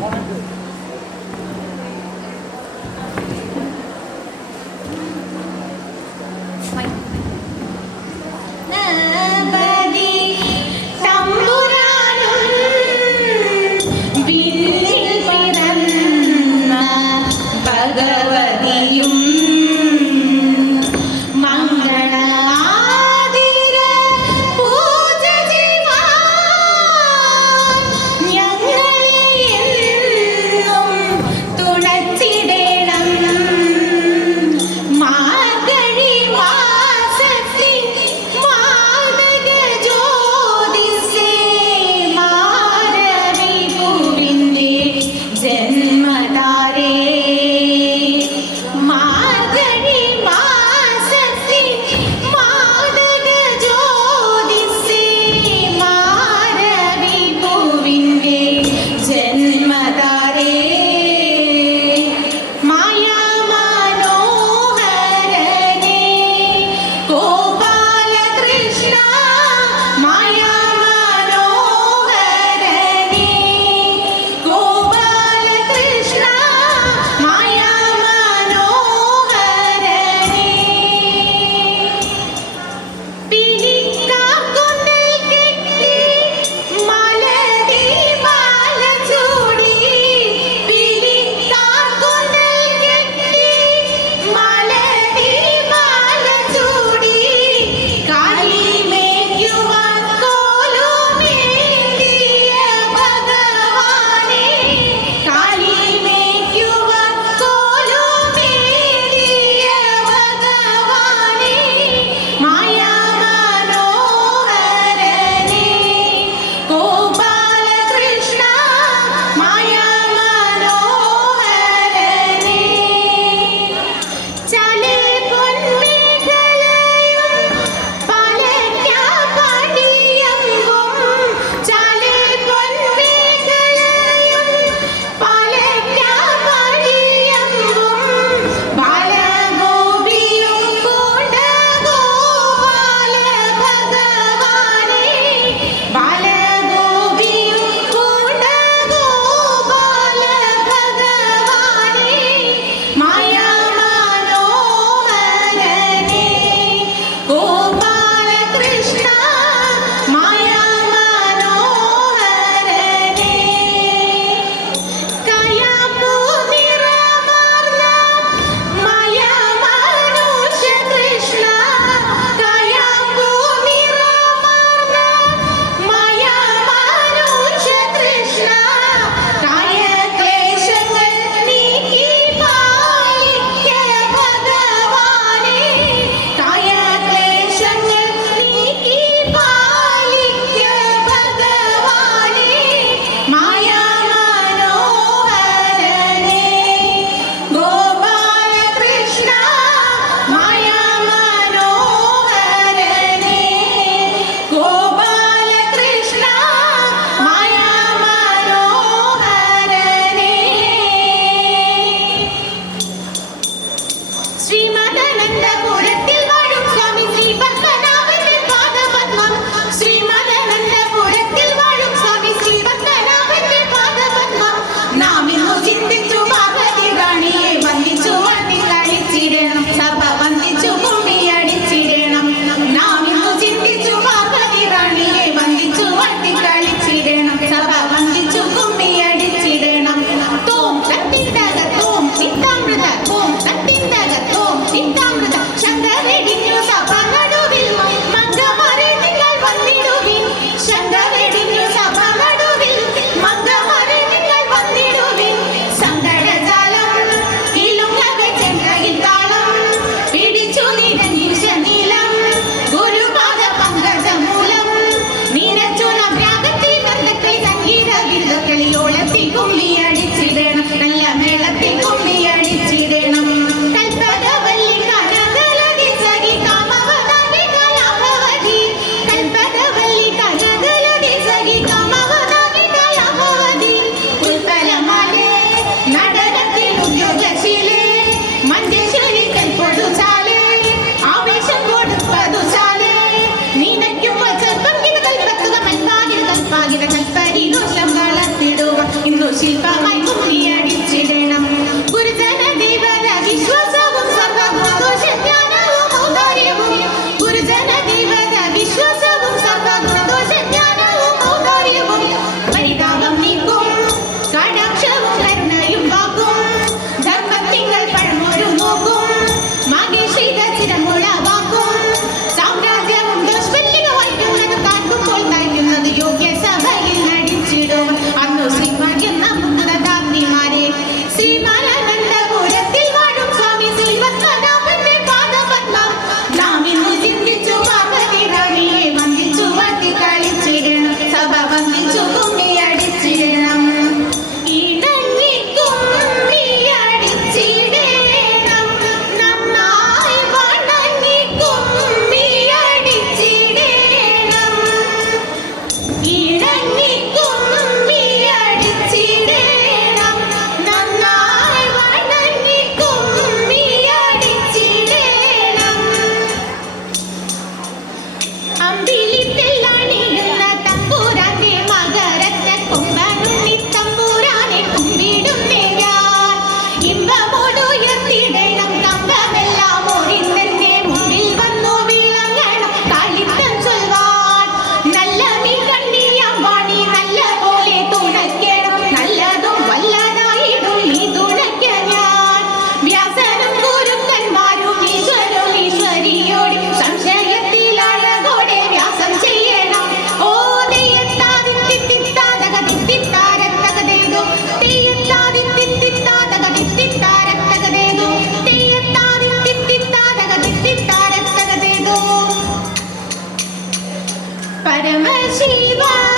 অনেক 西瓜